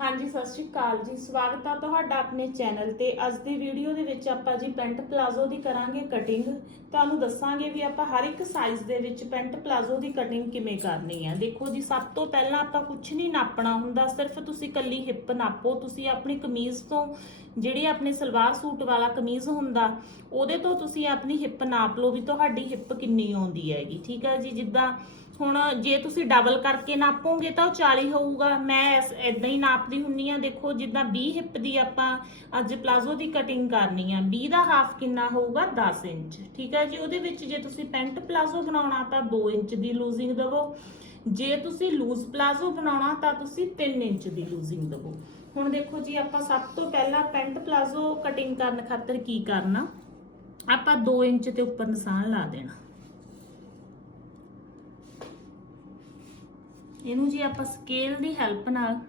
ਹਾਂਜੀ, ਸਤਿ ਸ਼੍ਰੀ ਅਕਾਲ ਜੀ। ਸਵਾਗਤ ਆ ਤੁਹਾਡਾ ਆਪਣੇ ਚੈਨਲ ਤੇ। ਅੱਜ ਦੀ ਵੀਡੀਓ ਦੇ ਵਿੱਚ ਆਪਾਂ ਜੀ ਪੈਂਟ ਪਲਾਜ਼ੋ ਦੀ ਕਰਾਂਗੇ ਕਟਿੰਗ। ਤੁਹਾਨੂੰ ਦੱਸਾਂਗੇ ਵੀ ਆਪਾਂ ਹਰ ਇੱਕ ਸਾਈਜ਼ ਦੇ ਵਿੱਚ ਪੈਂਟ ਪਲਾਜ਼ੋ ਦੀ ਕਟਿੰਗ ਕਿਵੇਂ ਕਰਨੀ ਹੈ ਦੇਖੋ ਜੀ, ਸਭ ਤੋਂ ਪਹਿਲਾਂ ਆਪਾਂ ਕੁਝ ਨਹੀਂ ਨਾਪਣਾ ਹੁੰਦਾ, ਸਿਰਫ ਤੁਸੀਂ ਕੱਲੀ ਹਿੱਪ ਨਾਪੋ। ਤੁਸੀਂ ਆਪਣੀ ਕਮੀਜ਼ ਤੋਂ, ਜਿਹੜੀ ਆਪਣੇ ਸਲਵਾਰ ਸੂਟ ਵਾਲਾ ਕਮੀਜ਼ ਹੁੰਦਾ, ਉਹਦੇ ਤੋਂ ਤੁਸੀਂ ਆਪਣੀ ਹਿੱਪ ਨਾਪ ਲਓ ਵੀ ਤੁਹਾਡੀ ਹਿੱਪ ਕਿੰਨੀ ਆਉਂਦੀ ਹੈਗੀ। ਠੀਕ ਹੈ ਜੀ, ਜਿੱਦਾਂ ਹੁਣ ਜੇ ਤੁਸੀਂ ਡਬਲ ਕਰਕੇ ਨਾਪੋਗੇ ਤਾਂ ਉਹ 40 ਹੋਊਗਾ। ਮੈਂ ਇਦਾਂ ਹੀ ਨਾਪਦੀ ਹੁੰਨੀ ਆ। ਦੇਖੋ, ਜਿੱਦਾਂ 20 ਹਿੱਪ ਦੀ ਆਪਾਂ ਅੱਜ ਪਲਾਜ਼ੋ ਦੀ ਕਟਿੰਗ ਕਰਨੀ ਆ 20 ਦਾ ਹਾਫ ਕਿੰਨਾ ਹੋਊਗਾ? 10 ਇੰਚ। ਠੀਕ ਹੈ ਜੀ? ਉਹਦੇ ਵਿੱਚ ਜੇ ਤੁਸੀਂ ਪੈਂਟ ਪਲਾਜ਼ੋ ਬਣਾਉਣਾ ਤਾਂ 2 ਇੰਚ ਦੀ ਲੂਜ਼ਿੰਗ ਦੇਵੋ। ਜੇ ਤੁਸੀਂ ਲੂਜ਼ ਪਲਾਜ਼ੋ ਬਣਾਉਣਾ ਤਾਂ ਤੁਸੀਂ 3 ਇੰਚ ਦੀ ਲੂਜ਼ਿੰਗ ਦੇਵੋ। ਹੁਣ ਦੇਖੋ ਜੀ, ਆਪਾਂ ਸਭ ਤੋਂ ਪਹਿਲਾਂ ਪੈਂਟ ਪਲਾਜ਼ੋ ਕਟਿੰਗ ਕਰਨ ਖਾਤਰ ਕੀ ਕਰਨਾ? ਆਪਾਂ 2 ਇੰਚ ਤੇ ਉੱਪਰ ਨਿਸ਼ਾਨ ਲਾ ਦੇਣਾ। ਇਹਨੂੰ ਜੀ ਆਪਾਂ ਸਕੇਲ ਦੀ ਹੈਲਪ ਨਾਲ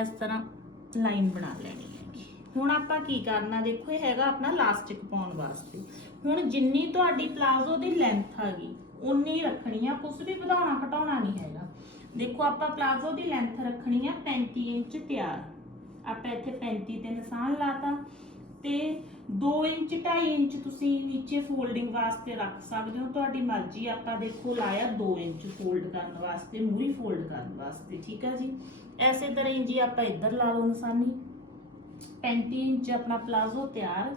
ਇਸ ਤਰ੍ਹਾਂ ਲਾਈਨ ਬਣਾ ਲੈਣੀ ਹੈਗੀ ਹੁਣ ਆਪਾਂ ਕੀ ਕਰਨਾ, ਦੇਖੋ ਇਹ ਹੈਗਾ ਆਪਣਾ ਲਾਸਟਿਕ ਪਾਉਣ ਵਾਸਤੇ। ਹੁਣ ਜਿੰਨੀ ਤੁਹਾਡੀ ਪਲਾਜ਼ੋ ਦੀ ਲੈਂਥ ਹੈਗੀ ਉਨੀ ਰੱਖਣੀ ਆ ਕੁਝ ਵੀ ਵਧਾਉਣਾ ਘਟਾਉਣਾ ਨਹੀਂ ਹੈਗਾ। ਦੇਖੋ ਆਪਾਂ ਪਲਾਜ਼ੋ ਦੀ ਲੈਂਥ ਰੱਖਣੀ ਆ 35 ਇੰਚ ਤਿਆਰ। ਆਪਾਂ ਇੱਥੇ 35 ਤੇ ਨਿਸ਼ਾਨ ਲਾਤਾ। ਤੇ 2 ਇੰਚ 2.5 ਇੰਚ ਤੁਸੀਂ ਨੀਚੇ ਫੋਲਡਿੰਗ ਵਾਸਤੇ ਰੱਖ ਸਕਦੇ ਹੋ। ਤੁਹਾਡੀ ਮਰਜ਼ੀ ਆਪਾਂ ਦੇਖੋ ਲਾਇਆ 2 ਇੰਚ ਫੋਲਡ ਕਰਨ ਵਾਸਤੇ, ਮੂਰੀ ਫੋਲਡ ਕਰਨ ਵਾਸਤੇ, ਠੀਕ ਹੈ ਜੀ? ਐਸੇ ਤਰ੍ਹਾਂ ਹੀ ਜੀ ਆਪਾਂ ਇੱਧਰ ਲਾ ਲਓ ਨਿਸ਼ਾਨੀ। 35 ਇੰਚ ਆਪਣਾ ਪਲਾਜ਼ੋ ਤਿਆਰ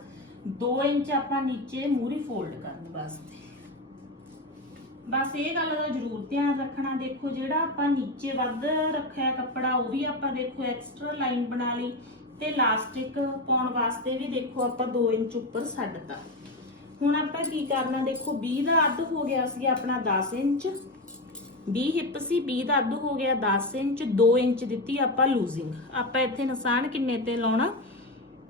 2 ਇੰਚ ਆਪਾਂ ਨੀਚੇ ਮੂਰੀ ਫੋਲਡ ਕਰਨ ਵਾਸਤੇ। ਬਸ ਇਹ ਗੱਲ ਦਾ ਜ਼ਰੂਰ ਧਿਆਨ ਰੱਖਣਾ। ਦੇਖੋ ਜਿਹੜਾ ਆਪਾਂ ਨੀਚੇ ਵੱਧ ਰੱਖਿਆ ਕੱਪੜਾ, ਉਹ ਵੀ ਆਪਾਂ ਦੇਖੋ ਐਕਸਟਰਾ ਲਾਈਨ ਬਣਾ ਲਈ। ਤੇ ਲਾਸਟਿਕ ਪਾਉਣ ਵਾਸਤੇ ਵੀ ਦੇਖੋ ਆਪਾਂ 2 ਇੰਚ ਉੱਪਰ ਛੱਡਤਾ ਹੁਣ ਆਪਾਂ ਕੀ ਕਰਨਾ, ਦੇਖੋ 20 ਦਾ ਅੱਧ ਹੋ ਗਿਆ ਸੀ ਆਪਣਾ 10 ਇੰਚ। 20 ਹਿੱਪ ਸੀ 20 ਦਾ ਅੱਧ ਹੋ ਗਿਆ 10 ਇੰਚ 2 ਇੰਚ ਦਿੱਤੀ ਆਪਾਂ ਲੂਜ਼ਿੰਗ। ਆਪਾਂ ਇੱਥੇ ਨਿਸ਼ਾਨ ਕਿੰਨੇ ਤੇ ਲਾਉਣਾ?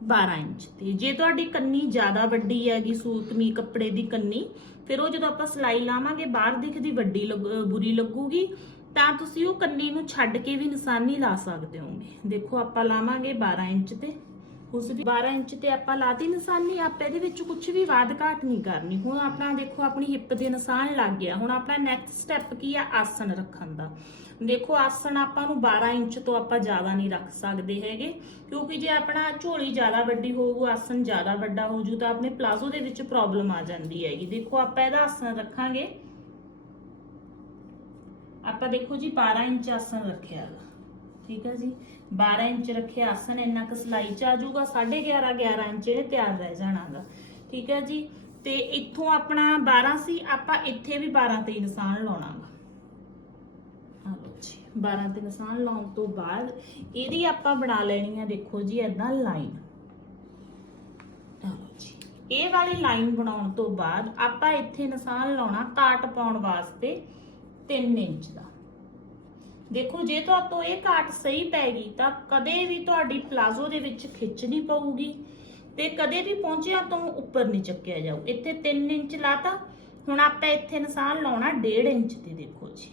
12 ਇੰਚ ਤੇ। ਜੇ ਤੁਹਾਡੀ ਕੰਨੀ ਜ਼ਿਆਦਾ ਵੱਡੀ ਹੈਗੀ ਸੂਤ ਮੀ ਕੱਪੜੇ ਦੀ ਕੰਨੀ, ਫਿਰ ਉਹ ਜਦੋਂ ਆਪਾਂ ਸਲਾਈ ਲਾਵਾਂਗੇ, ਬਾਹਰ ਦਿਖਦੀ ਵੱਡੀ ਬੁਰੀ ਲੱਗੂਗੀ। ਤਾਂ ਤੁਸੀਂ ਉਹ ਕੰਨੀ ਨੂੰ ਛੱਡ ਕੇ ਵੀ ਨਿਸ਼ਾਨੀ ਲਾ ਸਕਦੇ ਹੋਗੇ ਦੇਖੋ, ਆਪਾਂ ਲਾਵਾਂਗੇ 12 ਇੰਚ ਤੇ। ਉਸ ਦੀ 12 ਇੰਚ ਤੇ ਆਪਾਂ ਲਾਤੀ ਨਿਸ਼ਾਨੀ, ਆਪਾਂ ਇਹਦੇ ਵਿੱਚ ਕੁਝ ਵੀ ਵਾਧ ਘਾਟ ਨਹੀਂ ਕਰਨੀ। ਹੁਣ ਆਪਣਾ ਦੇਖੋ, ਆਪਣੀ ਹਿੱਪ ਦੇ ਨਿਸ਼ਾਨ ਲੱਗ ਗਿਆ। ਹੁਣ ਆਪਣਾ ਨੈਕਸਟ ਸਟੈਪ ਕੀ ਆ? ਆਸਣ ਰੱਖਣ ਦਾ। ਦੇਖੋ, ਆਸਣ ਆਪਾਂ ਨੂੰ 12 ਇੰਚ ਤੋਂ ਆਪਾਂ ਜ਼ਿਆਦਾ ਨਹੀਂ ਰੱਖ ਸਕਦੇ ਹੈਗੇ। ਕਿਉਂਕਿ ਜੇ ਆਪਣਾ ਝੋਲੀ ਜ਼ਿਆਦਾ ਵੱਡੀ ਹੋਊ, ਆਸਣ ਜ਼ਿਆਦਾ ਵੱਡਾ ਹੋ ਜੂ ਤਾਂ ਆਪਣੇ ਪਲਾਜ਼ੋ ਦੇ ਵਿੱਚ ਪ੍ਰੋਬਲਮ ਆ ਜਾਂਦੀ ਹੈਗੀ। ਦੇਖੋ, ਆਪਾਂ ਇਹਦਾ ਆਸਣ ਰੱਖਾਂਗੇ। ਆਪਾਂ ਦੇਖੋ ਜੀ 12 ਇੰਚ ਆਸਣ ਰੱਖਿਆ ਹੈਗਾ। ਠੀਕ ਹੈ ਜੀ? 12 ਇੰਚ ਰੱਖਿਆ ਆਸਣ, ਇੰਨਾ ਕੁ ਸਲਾਈ ਚ ਆ ਜਾਊਗਾ 11.5 11 ਇੰਚ ਇਹ ਤਿਆਰ ਰਹਿ ਜਾਣਾਗਾ ਠੀਕ ਹੈ ਜੀ? ਤੇ ਇੱਥੋਂ ਆਪਣਾ 12 ਸੀ, ਆਪਾਂ ਇੱਥੇ ਵੀ 12 ਤੇ ਹੀ ਨਿਸ਼ਾਨ ਲਾਉਣਾਗਾ ਆ ਜੀ 12 ਤੇ ਨਿਸ਼ਾਨ ਲਾਉਣ ਤੋਂ ਬਾਅਦ ਇਹਦੀ ਆਪਾਂ ਬਣਾ ਲੈਣੀ ਆ, ਦੇਖੋ ਜੀ ਐਦਾਂ ਲਾਈਨ। ਆ ਜੀ, ਇਹ ਵਾਲੀ ਲਾਈਨ ਬਣਾਉਣ ਤੋਂ ਬਾਅਦ ਆਪਾਂ ਇੱਥੇ ਨਿਸ਼ਾਨ ਲਾਉਣਾ ਕਾਟ ਪਾਉਣ ਵਾਸਤੇ 3 ਇੰਚ ਦਾ। ਦੇਖੋ, ਜੇ ਤੁਹਾਤੋਂ ਇਹ ਕਾਟ ਸਹੀ ਪੈ ਤਾਂ ਕਦੇ ਵੀ ਤੁਹਾਡੀ ਪਲਾਜ਼ੋ ਦੇ ਵਿੱਚ ਖਿੱਚ ਨਹੀਂ ਪਊਗੀ ਤੇ ਕਦੇ ਵੀ ਪਹੁੰਚਿਆ ਤੋਂ ਉੱਪਰ ਨਹੀਂ ਚੱਕਿਆ ਜਾਊ। ਇੱਥੇ 3 ਇੰਚ ਲਾਤਾ, ਹੁਣ ਆਪਾਂ ਇੱਥੇ ਨਿਸ਼ਾਨ ਲਾਉਣਾ 1.5 ਇੰਚ ਤੇ ਦੇਖੋ ਜੀ।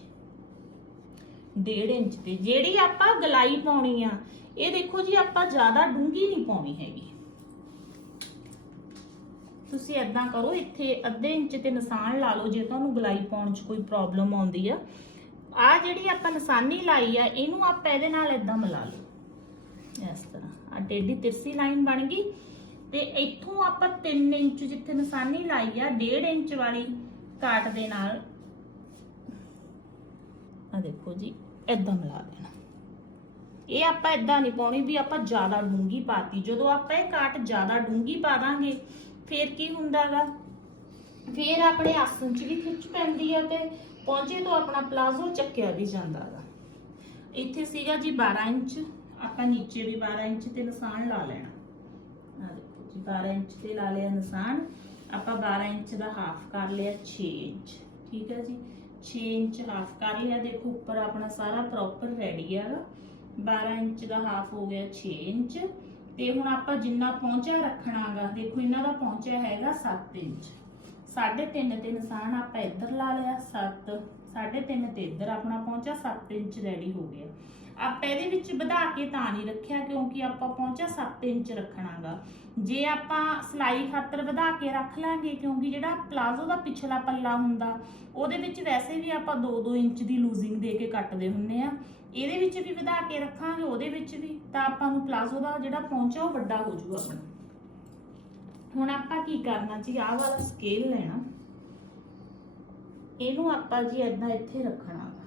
1.5 ਇੰਚ ਤੇ। ਜਿਹੜੀ ਆਪਾਂ ਗਲਾਈ ਪਾਉਣੀ ਆ, ਇਹ ਦੇਖੋ ਜੀ, ਆਪਾਂ ਜ਼ਿਆਦਾ ਡੂੰਗੀ ਨਹੀਂ ਪਾਉਣੀ ਹੈਗੀ। ਤੁਸੀਂ ਐਦਾਂ ਕਰੋ, ਇੱਥੇ ਅੱਧੇ ਇੰਚ ਤੇ ਨਿਸ਼ਾਨ ਲਾ ਲਓ, ਜੇ ਤੁਹਾਨੂੰ ਗਲਾਈ ਪਾਉਣ 'ਚ ਕੋਈ ਪ੍ਰੋਬਲਮ ਆਉਂਦੀ ਆ ਆ ਜਿਹੜੀ ਆਪਾਂ ਨਿਸ਼ਾਨੀ ਲਾਈ ਆ, ਇਹਨੂੰ ਆਪਾਂ ਇਹਦੇ ਨਾਲ ਐਦਾਂ ਮਿਲਾ ਲਓ। ਇਸ ਤਰ੍ਹਾਂ। ਆ ਟੇਢੀ ਤਿਰਸੀ ਲਾਈਨ ਬਣ ਗਈ। ਤੇ ਇੱਥੋਂ ਆਪਾਂ 3 ਇੰਚ ਜਿੱਥੇ ਨਿਸ਼ਾਨੀ ਲਾਈ ਆ 1.5 ਇੰਚ ਵਾਲੀ ਕਾਟ ਦੇ ਨਾਲ ਆ ਦੇਖੋ ਜੀ ਐਦਾਂ ਮਿਲਾ ਦੇਣਾ। ਇਹ ਆਪਾਂ ਐਦਾਂ ਨਹੀਂ ਪਾਉਣੀ ਵੀ ਆਪਾਂ ਜ਼ਿਆਦਾ ਡੂੰਗੀ ਪਾਤੀ। ਜਦੋਂ ਆਪਾਂ ਇਹ ਕਾਟ ਜ਼ਿਆਦਾ ਡੂੰਗੀ ਪਾ ਦਾਂਗੇ, ਫੇਰ ਕੀ ਹੁੰਦਾਗਾ? ਫੇਰ ਆਪਣੇ ਆਸਨ 'ਚ ਵੀ ਖਿੱਚ ਪੈਂਦੀ ਆ ਤੇ ਪਹੁੰਚੇ ਤੋਂ ਆਪਣਾ ਪਲਾਜ਼ੋ ਚੱਕਿਆ ਵੀ ਜਾਂਦਾ ਗਾ। ਇੱਥੇ ਸੀਗਾ ਜੀ 12 ਇੰਚ, ਆਪਾਂ ਨੀਚੇ ਵੀ 12 ਇੰਚ ਤੇ ਨਿਸ਼ਾਨ ਲਾ ਲੈਣਾ। ਆ ਦੇਖੋ ਜੀ 12 ਇੰਚ ਤੇ ਲਾ ਲਿਆ ਨਿਸ਼ਾਨ। ਆਪਾਂ 12 ਇੰਚ ਦਾ ਹਾਫ ਕਰ ਲਿਆ 6 ਇੰਚ, ਠੀਕ ਹੈ ਜੀ? 6 ਇੰਚ ਹਾਫ ਕਰ ਲਿਆ, ਦੇਖੋ ਉੱਪਰ ਆਪਣਾ ਸਾਰਾ ਪ੍ਰੋਪਰ ਰੈਡੀ ਹੈਗਾ 12 ਇੰਚ ਦਾ ਹਾਫ ਹੋ ਗਿਆ 6 ਇੰਚ। ਤੇ ਹੁਣ ਆਪਾਂ ਜਿੰਨਾ ਪਹੁੰਚਿਆ ਰੱਖਣਾਗਾ ਦੇਖੋ ਇਹਨਾਂ ਦਾ ਪਹੁੰਚਿਆ ਹੈਗਾ 7 ਇੰਚ। 3.5 ਤੇ ਨਿਸ਼ਾਨ ਆਪਾਂ ਇੱਧਰ ਲਾ ਲਿਆ 7 3.5 ਤੇ ਇੱਧਰ ਆਪਣਾ ਪਹੁੰਚਿਆ 7 ਇੰਚ ਰੈਡੀ ਹੋ ਗਿਆ। ਆਪਾਂ ਇਹਦੇ ਵਿੱਚ ਵਧਾ ਕੇ ਤਾਂ ਨਹੀਂ ਰੱਖਿਆ, ਕਿਉਂਕਿ ਆਪਾਂ ਪਹੁੰਚਾ 7 ਇੰਚ ਰੱਖਣਾਗਾ। ਜੇ ਆਪਾਂ ਸਿਲਾਈ ਖਾਤਰ ਵਧਾ ਕੇ ਰੱਖ ਲਾਂਗੇ, ਕਿਉਂਕਿ ਜਿਹੜਾ ਪਲਾਜ਼ੋ ਦਾ ਪਿਛਲਾ ਪੱਲਾ ਹੁੰਦਾ, ਉਹਦੇ ਵਿੱਚ ਵੈਸੇ ਵੀ ਆਪਾਂ 2-2 ਇੰਚ ਦੀ ਲੂਜ਼ਿੰਗ ਦੇ ਕੇ ਕੱਟਦੇ ਹੁੰਨੇ ਆ। ਇਹਦੇ ਵਿੱਚ ਵੀ ਵਧਾ ਕੇ ਰੱਖਾਂਗੇ, ਉਹਦੇ ਵਿੱਚ ਵੀ, ਤਾਂ ਆਪਾਂ ਨੂੰ ਪਲਾਜ਼ੋ ਦਾ ਜਿਹੜਾ ਪਹੁੰਚਾ ਉਹ ਵੱਡਾ ਹੋ ਜਾਊਗਾ। ਆਪਣਾ ਹੁਣ ਆਪਾਂ ਕੀ ਕਰਨਾ ਜੀ? ਆਹ ਵਾਲਾ ਸਕੇਲ ਲੈਣਾ। ਇਹਨੂੰ ਆਪਾਂ ਜੀ ਏਦਾਂ ਇੱਥੇ ਰੱਖਣਾ ਗਾ।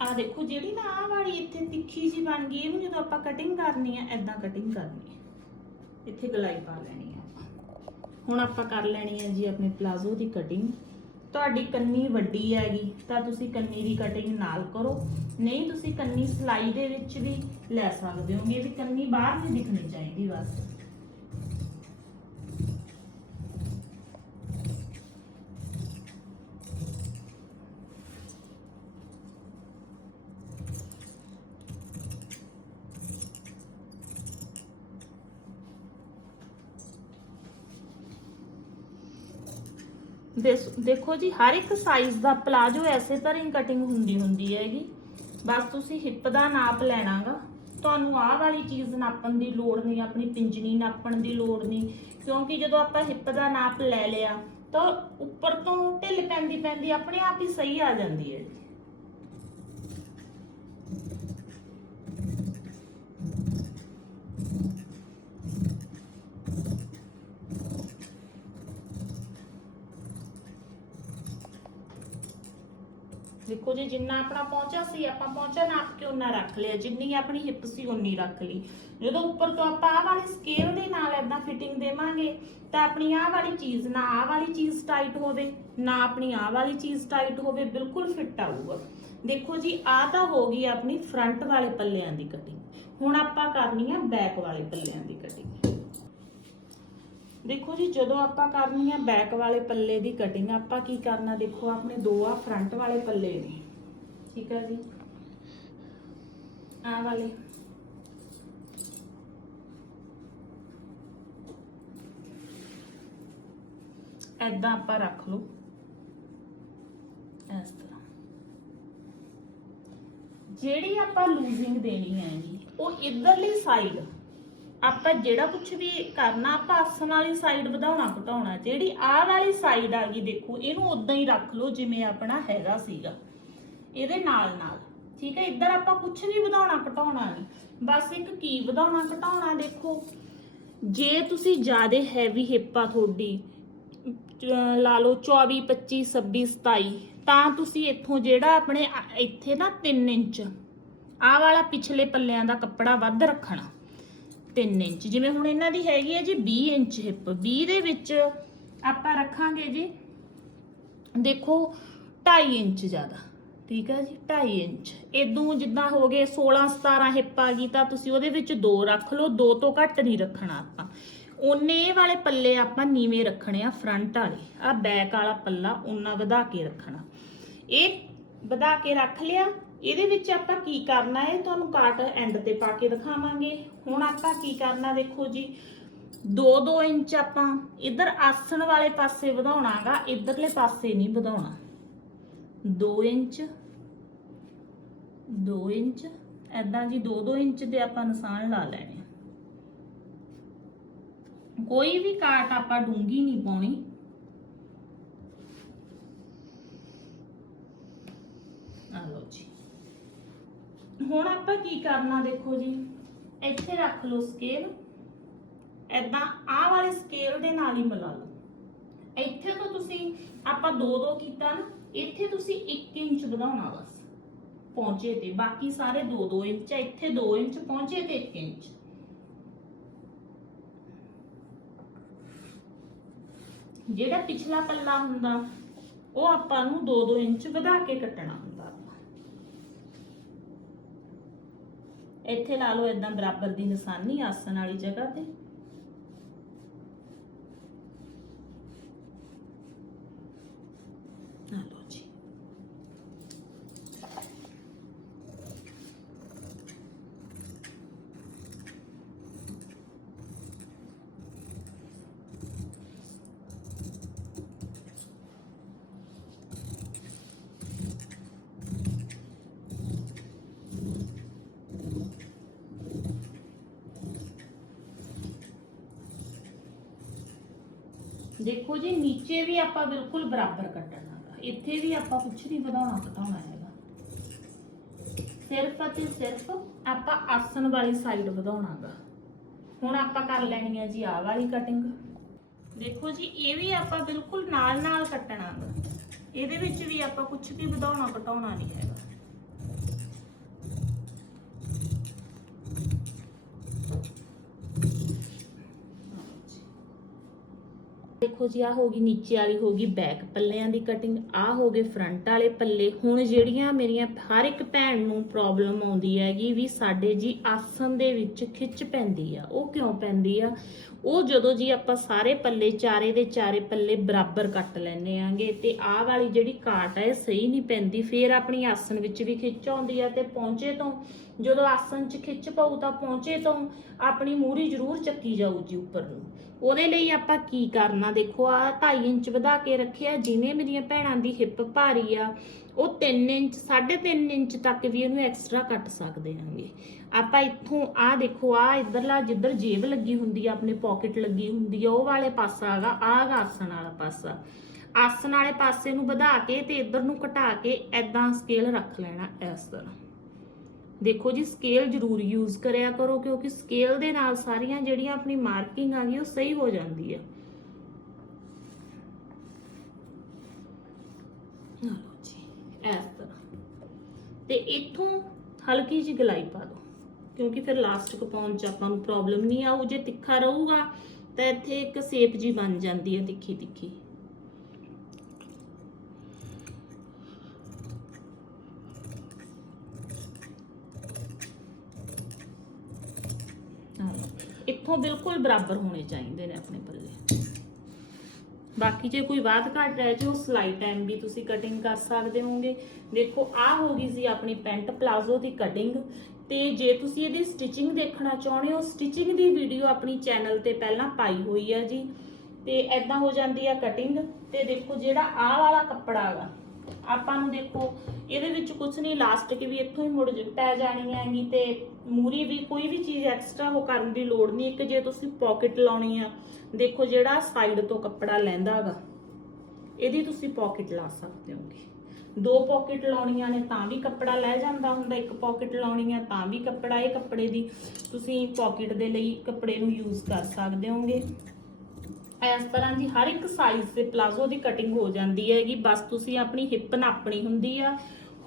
ਆ ਦੇਖੋ, ਜਿਹੜੀ ਨਾ ਆਹ ਵਾਲੀ ਇੱਥੇ ਤਿੱਖੀ ਜੀ ਬਣ ਗਈ, ਇਹਨੂੰ ਜਦੋਂ ਆਪਾਂ ਕਟਿੰਗ ਕਰਨੀ ਹੈ ਐਦਾਂ ਕਟਿੰਗ ਕਰਨੀ ਹੈ ਇੱਥੇ ਗਲਾਈ ਪਾ ਲੈਣੀ ਹੈ ਆਪਾਂ। ਹੁਣ ਆਪਾਂ ਕਰ ਲੈਣੀ ਹੈ ਜੀ ਆਪਣੇ ਪਲਾਜ਼ੋ ਦੀ ਕਟਿੰਗ ਤੁਹਾਡੀ ਕੰਨੀ ਵੱਡੀ ਹੈਗੀ, ਤਾਂ ਤੁਸੀਂ ਕੰਨੀ ਦੀ ਕਟਿੰਗ ਨਾਲ ਕਰੋ। ਨਹੀਂ, ਤੁਸੀਂ ਕੰਨੀ ਸਲਾਈ ਦੇ ਵਿੱਚ ਵੀ ਲੈ ਸਕਦੇ ਹੋ ਇਹ ਵੀ ਕੰਨੀ ਬਾਹਰ ਨਹੀਂ ਦਿਖਣੀ ਚਾਹੀਦੀ ਬਸ। ਦੇਖੋ ਜੀ, ਹਰ ਇੱਕ ਸਾਈਜ਼ ਦਾ ਪਲਾਜੋ ਐਸੇ ਤਰ੍ਹਾਂ ਹੀ ਕਟਿੰਗ ਹੁੰਦੀ ਹੁੰਦੀ ਹੈਗੀ। ਬਸ ਤੁਸੀਂ ਹਿੱਪ ਦਾ ਨਾਪ ਲੈਣਾਗਾ। ਤੁਹਾਨੂੰ ਆਹ ਵਾਲੀ ਚੀਜ਼ ਨਾਪਣ ਦੀ ਲੋੜ ਨਹੀਂ, ਆਪਣੀ ਪਿੰਜਣੀ ਨਾਪਣ ਦੀ ਲੋੜ ਨਹੀਂ। ਕਿਉਂਕਿ ਜਦੋਂ ਆਪਾਂ ਹਿੱਪ ਦਾ ਨਾਪ ਲੈ ਲਿਆ, ਤਾਂ ਉੱਪਰ ਤੋਂ ਢਿੱਲ ਪੈਂਦੀ ਪੈਂਦੀ ਆਪਣੇ ਆਪ ਹੀ ਸਹੀ ਆ ਜਾਂਦੀ ਹੈ। ਜੀ ਜਿੰਨਾ ਆਪਣਾ ਪਹੁੰਚਾ ਸੀ, ਆਪਾਂ ਪਹੁੰਚਾ ਨਾਪ ਕੇ ਉਹਨਾਂ ਰੱਖ ਲਿਆ। ਜਿੰਨੀ ਆਪਣੀ ਹਿੱਪ ਸੀ ਉਨੀ ਰੱਖ ਲਈ। ਜਦੋਂ ਉੱਪਰ ਤੋਂ ਆਪਾਂ ਆਹ ਵਾਲੀ ਸਕੇਲ ਦੇ ਨਾਲ ਏਦਾਂ ਫਿਟਿੰਗ ਦੇਵਾਂਗੇ, ਤਾਂ ਆਪਣੀ ਆਹ ਵਾਲੀ ਚੀਜ਼, ਨਾ ਆਹ ਵਾਲੀ ਚੀਜ਼ ਟਾਈਟ ਹੋਵੇ, ਨਾ ਆਪਣੀ ਆਹ ਵਾਲੀ ਚੀਜ਼ ਟਾਈਟ ਹੋਵੇ, ਬਿਲਕੁਲ ਫਿੱਟ ਆਊਗਾ। ਦੇਖੋ ਜੀ, ਆਹ ਤਾਂ ਹੋ ਗਈ ਆਪਣੀ ਫਰੰਟ ਵਾਲੇ ਪੱਲਿਆਂ ਦੀ ਕਟਿੰਗ ਹੁਣ ਆਪਾਂ ਕਰਨੀ ਆ ਬੈਕ ਵਾਲੇ ਪੱਲਿਆਂ ਦੀ ਕਟਿੰਗ ਦੇਖੋ ਜੀ, ਜਦੋਂ ਆਪਾਂ ਕਰਨੀ ਆ ਬੈਕ ਵਾਲੇ ਪੱਲੇ ਦੀ ਕਟਿੰਗ ਆਪਾਂ ਕੀ ਕਰਨਾ? ਦੇਖੋ, ਆਪਣੇ ਦੋ ਆ ਫਰੰਟ ਵਾਲੇ ਪੱਲੇ ਨੇ। ਠੀਕ ਆ ਜੀ। ਆ ਵਾਲੇ। ਐਦਾਂ ਆਪਾਂ ਰੱਖ ਲਓ। ਇਸ ਤਰ੍ਹਾਂ। ਜਿਹੜੀ ਆਪਾਂ ਲੂਜ਼ਿੰਗ ਦੇਣੀ ਹੈ ਜੀ, ਉਹ ਇਧਰਲੀ ਸਾਈਡ ਆਪਾਂ ਜਿਹੜਾ ਕੁਝ ਵੀ ਕਰਨਾ, ਆਪਾਂ ਆਸਣ ਵਾਲੀ ਸਾਈਡ ਵਧਾਉਣਾ, ਘਟਾਉਣਾ। ਜਿਹੜੀ ਆਹ ਵਾਲੀ ਸਾਈਡ ਆ ਗਈ, ਦੇਖੋ, ਇਹਨੂੰ ਉਦਾਂ ਹੀ ਰੱਖ ਲਓ, ਜਿਵੇਂ ਆਪਣਾ ਹੈਗਾ ਸੀਗਾ। ਇਹਦੇ ਨਾਲ ਨਾਲ, ਠੀਕ ਹੈ? ਇੱਧਰ ਆਪਾਂ ਕੁਝ ਵੀ ਵਧਾਉਣਾ, ਘਟਾਉਣਾ ਨਹੀਂ। ਬਸ ਇੱਕ ਕੀ ਵਧਾਉਣਾ, ਘਟਾਉਣਾ ਦੇਖੋ। ਜੇ ਤੁਸੀਂ ਜ਼ਿਆਦਾ ਹੈਵੀ ਹਿੱਪ ਆ ਤੁਹਾਡੀ ਲਾ ਲਓ 24 25 26 27 ਤਾਂ ਤੁਸੀਂ ਇੱਥੋਂ ਜਿਹੜਾ ਆਪਣੇ ਇੱਥੇ ਨਾ 3 ਇੰਚ, ਆਹ ਵਾਲਾ ਪਿਛਲੇ ਪੱਲਿਆਂ ਦਾ ਕੱਪੜਾ ਵੱਧ ਰੱਖਣਾ। 3 ਇੰਚ, ਜਿਵੇਂ ਹੁਣ ਇਹਨਾਂ ਦੀ ਹੈਗੀ ਹੈ ਜੀ 20 ਇੰਚ ਹਿੱਪ। 20 ਦੇ ਵਿੱਚ ਆਪਾਂ ਰੱਖਾਂਗੇ ਜੀ, ਦੇਖੋ 2.5 ਇੰਚ ਜ਼ਿਆਦਾ। ਠੀਕ ਹੈ ਜੀ 2.5 ਇੰਚ। ਇਦੋਂ ਜਿੱਦਾਂ ਹੋ ਗਏ 16 17 ਹਿੱਪ ਆ ਗਈ ਤਾਂ ਤੁਸੀਂ ਉਹਦੇ ਵਿੱਚ 2 ਰੱਖ ਲਓ 2 ਤੋਂ ਘੱਟ ਨਹੀਂ ਰੱਖਣਾ ਆਪਾਂ। ਉਹਨੇ ਵਾਲੇ ਪੱਲੇ ਆਪਾਂ ਨੀਵੇਂ ਰੱਖਣੇ ਆ ਫਰੰਟ ਵਾਲੇ। ਆ ਬੈਕ ਵਾਲਾ ਪੱਲਾ ਉਹਨਾਂ ਵਧਾ ਕੇ ਰੱਖਣਾ। ਇਹ ਵਧਾ ਕੇ ਰੱਖ ਲਿਆ, ਇਹਦੇ ਵਿੱਚ ਆਪਾਂ ਕੀ ਕਰਨਾ ਹੈ? ਤੁਹਾਨੂੰ ਕਾਟ ਐਂਡ ਤੇ ਪਾ ਕੇ ਦਿਖਾਵਾਂਗੇ। ਹੁਣ ਆਪਾਂ ਕੀ ਕਰਨਾ ਦੇਖੋ ਜੀ 2-2 ਇੰਚ ਆਪਾਂ ਇਧਰ ਆਸਣ ਵਾਲੇ ਪਾਸੇ ਵਧਾਉਣਾਗਾ, ਇਧਰਲੇ ਪਾਸੇ ਨਹੀਂ ਵਧਾਉਣਾ। 2 ਇੰਚ 2 ਇੰਚ ਐਦਾਂ ਜੀ 2-2 ਇੰਚ ਦੇ ਆਪਾਂ ਨਿਸ਼ਾਨ ਲਾ ਲੈਣੇ ਕੋਈ ਵੀ ਕਾਟ ਆਪਾਂ ਡੂੰਗੀ ਨਹੀਂ ਪਾਉਣੀ। ਆ ਲਓ ਜੀ। ਹੁਣ ਆਪਾਂ ਕੀ ਕਰਨਾ ਦੇਖੋ ਜੀ? ਇੱਥੇ ਰੱਖ ਲਓ ਸਕੇਲ ਐਦਾਂ ਆਹ ਵਾਲੇ ਸਕੇਲ ਦੇ ਨਾਲ ਹੀ ਮਿਲਾ ਲਓ। ਇੱਥੇ ਤੋਂ ਤੁਸੀਂ ਆਪਾਂ 2-2 ਕੀਤਾ ਨਾ ਇੱਥੇ ਤੁਸੀਂ 1 ਇੰਚ ਵਧਾਉਣਾ ਬਸ। ਪਹੁੰਚੇ ਤੇ ਬਾਕੀ ਸਾਰੇ 2-2 ਇੰਚ ਆ, ਇੱਥੇ 2 ਇੰਚ ਪਹੁੰਚੇ ਤੇ 1 ਇੰਚ। ਜਿਹੜਾ ਪਿਛਲਾ ਪੱਲਾ ਹੁੰਦਾ ਉਹ ਆਪਾਂ ਨੂੰ 2-2 ਇੰਚ ਵਧਾ ਕੇ ਕੱਟਣਾ ਹੁੰਦਾ। ਇੱਥੇ ਲਾ ਲਓ ਇਦਾਂ ਬਰਾਬਰ ਦੀ ਨਿਸ਼ਾਨੀ ਆਸਣ ਵਾਲੀ ਜਗ੍ਹਾ ਤੇ ਆ ਲਓ ਜੀ ਦੇਖੋ ਜੀ, ਨੀਚੇ ਵੀ ਆਪਾਂ ਬਿਲਕੁਲ ਬਰਾਬਰ ਕੱਟਣਾ ਗਾ। ਇੱਥੇ ਵੀ ਆਪਾਂ ਕੁਝ ਨਹੀਂ ਵਧਾਉਣਾ ਘਟਾਉਣਾ ਹੈਗਾ। ਸਿਰਫ ਅਤੇ ਸਿਰਫ ਆਪਾਂ ਆਸਣ ਵਾਲੀ ਸਾਈਡ ਵਧਾਉਣਾ ਗਾ। ਹੁਣ ਆਪਾਂ ਕਰ ਲੈਣੀ ਹੈ ਜੀ ਆਹ ਵਾਲੀ ਕਟਿੰਗ ਦੇਖੋ ਜੀ, ਇਹ ਵੀ ਆਪਾਂ ਬਿਲਕੁਲ ਨਾਲ ਨਾਲ ਕੱਟਣਾ ਗਾ। ਇਹਦੇ ਵਿੱਚ ਵੀ ਆਪਾਂ ਕੁਝ ਵੀ ਵਧਾਉਣਾ ਘਟਾਉਣਾ ਨਹੀਂ ਹੈਗਾ। ਦੇਖੋ ਜੀ ਆ ਹੋ ਗਈ ਨੀਚੇ ਵਾਲੀ, ਹੋ ਗਈ ਬੈਕ ਪੱਲਿਆਂ ਦੀ ਕਟਿੰਗ ਆ ਹੋ ਗਏ ਫਰੰਟ ਵਾਲੇ ਪੱਲੇ। ਹੁਣ ਜਿਹੜੀਆਂ ਮੇਰੀਆਂ ਹਰ ਇੱਕ ਭੈਣ ਨੂੰ ਪ੍ਰੋਬਲਮ ਆਉਂਦੀ ਹੈਗੀ ਵੀ ਸਾਡੇ ਜੀ ਆਸਨ ਦੇ ਵਿੱਚ ਖਿੱਚ ਪੈਂਦੀ ਆ। ਉਹ ਕਿਉਂ ਪੈਂਦੀ ਆ? ਉਹ ਜਦੋਂ ਜੀ ਆਪਾਂ ਸਾਰੇ ਪੱਲੇ, ਚਾਰੇ ਦੇ ਚਾਰੇ ਪੱਲੇ ਬਰਾਬਰ ਕੱਟ ਲੈਨੇ ਆਂਗੇ ਤੇ ਆਹ ਵਾਲੀ ਜਿਹੜੀ ਕਾਟ ਹੈ ਇਹ ਸਹੀ ਨਹੀਂ ਪੈਂਦੀ। ਫੇਰ ਆਪਣੀ ਆਸਨ ਵਿੱਚ ਵੀ ਖਿੱਚ ਆਉਂਦੀ ਆ ਤੇ ਪਹੁੰਚੇ ਤੋਂ ਜਦੋਂ ਆਸਨ 'ਚ ਖਿੱਚ ਪਊ ਤਾਂ ਪਹੁੰਚੇ ਤੋਂ ਆਪਣੀ ਮੂਰੀ ਜ਼ਰੂਰ ਚੱਕੀ ਜਾਊ ਜੀ ਉੱਪਰ ਨੂੰ। ਉਹਦੇ ਲਈ ਆਪਾਂ ਕੀ ਕਰਨਾ ਦੇਖੋ ਆ 2.5 ਇੰਚ ਵਧਾ ਕੇ ਰੱਖਿਆ, ਜਿਵੇਂ ਮੇਰੀਆਂ ਭੈਣਾਂ ਦੀ ਹਿੱਪ ਭਾਰੀ ਆ, ਉਹ 3 ਇੰਚ 3.5 ਇੰਚ ਤੱਕ ਵੀ ਇਹਨੂੰ ਐਕਸਟਰਾ ਕੱਟ ਸਕਦੇ ਹਾਂਗੇ ਆਪਾਂ ਇੱਥੋਂ ਆ ਦੇਖੋ ਆ ਇਧਰਲਾ ਜਿੱਧਰ ਜੇਬ ਲੱਗੀ ਹੁੰਦੀ ਆ, ਆਪਣੇ ਪਾਕਟ ਲੱਗੀ ਹੁੰਦੀ ਆ, ਉਹ ਵਾਲੇ ਪਾਸਾ ਹੈਗਾ ਆਹ ਆਸਣ ਵਾਲਾ ਪਾਸਾ। ਆਸਣ ਵਾਲੇ ਪਾਸੇ ਨੂੰ ਵਧਾ ਕੇ ਤੇ ਇਧਰ ਨੂੰ ਘਟਾ ਕੇ ਐਦਾਂ ਸਕੇਲ ਰੱਖ ਲੈਣਾ ਇਸ ਤਰ੍ਹਾਂ। ਦੇਖੋ ਜੀ ਸਕੇਲ ਜ਼ਰੂਰ ਯੂਜ਼ ਕਰਿਆ ਕਰੋ, ਕਿਉਂਕਿ ਸਕੇਲ ਦੇ ਨਾਲ ਸਾਰੀਆਂ ਜਿਹੜੀਆਂ ਆਪਣੀ ਮਾਰਕਿੰਗ ਆ ਗਈ, ਉਹ ਸਹੀ ਹੋ ਜਾਂਦੀ ਆ। ਇਸ ਤਰ੍ਹਾਂ। ਤੇ ਇੱਥੋਂ ਹਲਕੀ ਜਿਹੀ ਗਲਾਈ ਪਾ ਦਿਓ, ਕਿਉਂਕਿ ਫਿਰ ਲਾਸਟ ਪਾਉਣ ਚ ਆਪਾਂ ਨੂੰ ਪ੍ਰੋਬਲਮ ਨਹੀਂ ਆਊ, ਜੇ ਤਿੱਖਾ ਰਹੂਗਾ, ਤਾਂ ਇੱਥੇ ਇੱਕ ਸ਼ੇਪ ਜੀ ਬਣ ਜਾਂਦੀ ਹੈ ਤਿੱਖੀ ਤਿੱਖੀ ਹਾਂ। ਇੱਥੋਂ ਬਿਲਕੁਲ ਬਰਾਬਰ ਹੋਣੇ ਚਾਹੀਦੇ ਨੇ ਆਪਣੇ ਪੱਲੇ। ਬਾਕੀ ਜੇ ਕੋਈ ਬਾਤ ਘੱਟ ਰਹਿ ਜੇ ਉਹ ਸਲਾਈ ਟਾਈਮ ਵੀ ਤੁਸੀਂ ਕਟਿੰਗ ਕਰ ਸਕਦੇ ਹੋਗੇ ਦੇਖੋ, ਆਹ ਹੋ ਗਈ ਸੀ ਆਪਣੀ ਪੈਂਟ ਪਲਾਜ਼ੋ ਦੀ ਕਟਿੰਗ ਤੇ ਜੇ ਤੁਸੀਂ ਇਹਦੀ ਸਟਿਚਿੰਗ ਦੇਖਣਾ ਚਾਹੁੰਦੇ ਹੋ ਸਟਿਚਿੰਗ ਦੀ ਵੀਡੀਓ ਆਪਣੀ ਚੈਨਲ ਤੇ ਪਹਿਲਾਂ ਪਾਈ ਹੋਈ ਆ ਜੀ। ਤੇ ਐਦਾਂ ਹੋ ਜਾਂਦੀ ਆ ਕਟਿੰਗ ਤੇ ਦੇਖੋ ਜਿਹੜਾ ਆਹ ਵਾਲਾ ਕੱਪੜਾ ਹੈਗਾ ਆਪਾਂ ਨੂੰ ਦੇਖੋ, ਇਹਦੇ ਵਿੱਚ ਕੁਝ ਨਹੀਂ ਇਲਾਸਟਿਕ ਵੀ ਇੱਥੋਂ ਹੀ ਮੁੜ ਪੈ ਜਾਣੀ ਹੈਗੀ ਤੇ ਮੂਰੀ ਵੀ ਕੋਈ ਵੀ ਚੀਜ਼ ਐਕਸਟਰਾ ਉਹ ਕਰਨ ਦੀ ਲੋੜ ਨਹੀਂ। ਇੱਕ ਜੇ ਤੁਸੀਂ ਪਾਕਟ ਲਾਉਣੀ ਆ, ਦੇਖੋ ਜਿਹੜਾ ਸਾਈਡ ਤੋਂ ਕੱਪੜਾ ਲੈਂਦਾ ਹੈਗਾ ਇਹਦੀ ਤੁਸੀਂ ਪਾਕਟ ਲਾ ਸਕਦੇ ਹੋਗੇ। ਦੋ ਪਾਕਟ ਲਾਉਣੀਆਂ ਨੇ ਤਾਂ ਵੀ ਕੱਪੜਾ ਲੈ ਜਾਂਦਾ ਹੁੰਦਾ, ਇੱਕ ਪਾਕਟ ਲਾਉਣੀ ਆ ਤਾਂ ਵੀ ਕੱਪੜਾ, ਇਹ ਕੱਪੜੇ ਦੀ ਤੁਸੀਂ ਪਾਕਟ ਦੇ ਲਈ ਕੱਪੜੇ ਨੂੰ ਯੂਜ਼ ਕਰ ਸਕਦੇ ਹੋਗੇ। ਇਸ ਤਰ੍ਹਾਂ ਦੀ ਹਰ ਇੱਕ ਸਾਈਜ਼ ਦੇ ਪਲਾਜ਼ੋ ਦੀ ਕਟਿੰਗ ਹੋ ਜਾਂਦੀ ਹੈਗੀ। ਬਸ ਤੁਸੀਂ ਆਪਣੀ ਹਿੱਪ ਨਾਪਣੀ ਹੁੰਦੀ ਆ।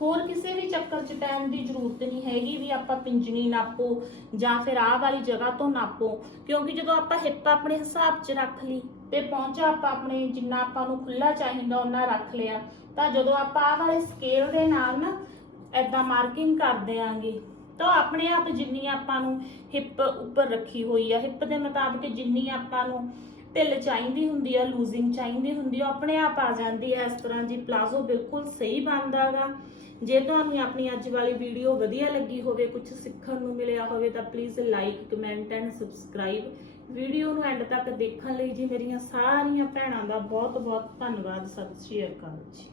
ਹੋਰ ਕਿਸੇ ਵੀ ਚੱਕਰ 'ਚ ਪੈਣ ਦੀ ਜ਼ਰੂਰਤ ਨਹੀਂ ਹੈਗੀ ਵੀ ਆਪਾਂ ਪਿੰਜਣੀ ਨਾਪੋ ਜਾਂ ਫਿਰ ਆਹ ਵਾਲੀ ਜਗ੍ਹਾ ਤੋਂ ਨਾਪੋ। ਕਿਉਂਕਿ ਜਦੋਂ ਆਪਾਂ ਹਿੱਪ ਆਪਣੇ ਹਿਸਾਬ 'ਚ ਰੱਖ ਲਈ ਤੇ ਪਹੁੰਚਾ ਆਪਾਂ ਆਪਣੇ ਜਿੰਨਾ ਆਪਾਂ ਨੂੰ ਖੁੱਲਾ ਚਾਹੀਦਾ ਉਹਨਾਂ ਰੱਖ ਲਿਆ। ਤਾਂ ਜਦੋਂ ਆਪਾਂ ਆਹ ਵਾਲੇ ਸਕੇਲ ਦੇ ਨਾਲ ਨਾ ਐਦਾਂ ਮਾਰਕਿੰਗ ਕਰ ਦਿਆਂਗੇ, ਤਾਂ ਆਪਣੇ ਆਪ ਜਿੰਨੀ ਆਪਾਂ ਨੂੰ ਹਿੱਪ ਉੱਪਰ ਰੱਖੀ ਹੋਈ ਆ। ਹਿੱਪ ਦੇ ਮੁਤਾਬਕ ਜਿੰਨੀ ਆਪਾਂ ਨੂੰ ਢਿੱਲ ਚਾਹੀਦੀ ਹੁੰਦੀ ਆ ਲੂਜ਼ਿੰਗ ਚਾਹੀਦੀ ਹੁੰਦੀ ਆ, ਉਹ ਆਪਣੇ ਆਪ ਆ ਜਾਂਦੀ ਹੈ ਇਸ ਤਰ੍ਹਾਂ ਜੀ ਪਲਾਜ਼ੋ ਬਿਲਕੁਲ ਸਹੀ ਬਣਦਾਗਾ ਜੇ ਤੁਹਾਨੂੰ ਆਪਣੀ ਅੱਜ ਵਾਲੀ ਵੀਡੀਓ ਵਧੀਆ ਲੱਗੀ ਹੋਵੇ ਕੁਝ ਸਿੱਖਣ ਨੂੰ ਮਿਲਿਆ ਹੋਵੇ, ਤਾਂ please like comment and subscribe video ਨੂੰ ਐਂਡ ਤੱਕ ਦੇਖਣ ਲਈ ਜੀ ਮੇਰੀਆਂ ਸਾਰੀਆਂ ਭੈਣਾਂ ਦਾ ਬਹੁਤ ਬਹੁਤ ਧੰਨਵਾਦ। ਸਤਿ ਸ਼੍ਰੀ ਅਕਾਲ ਜੀ।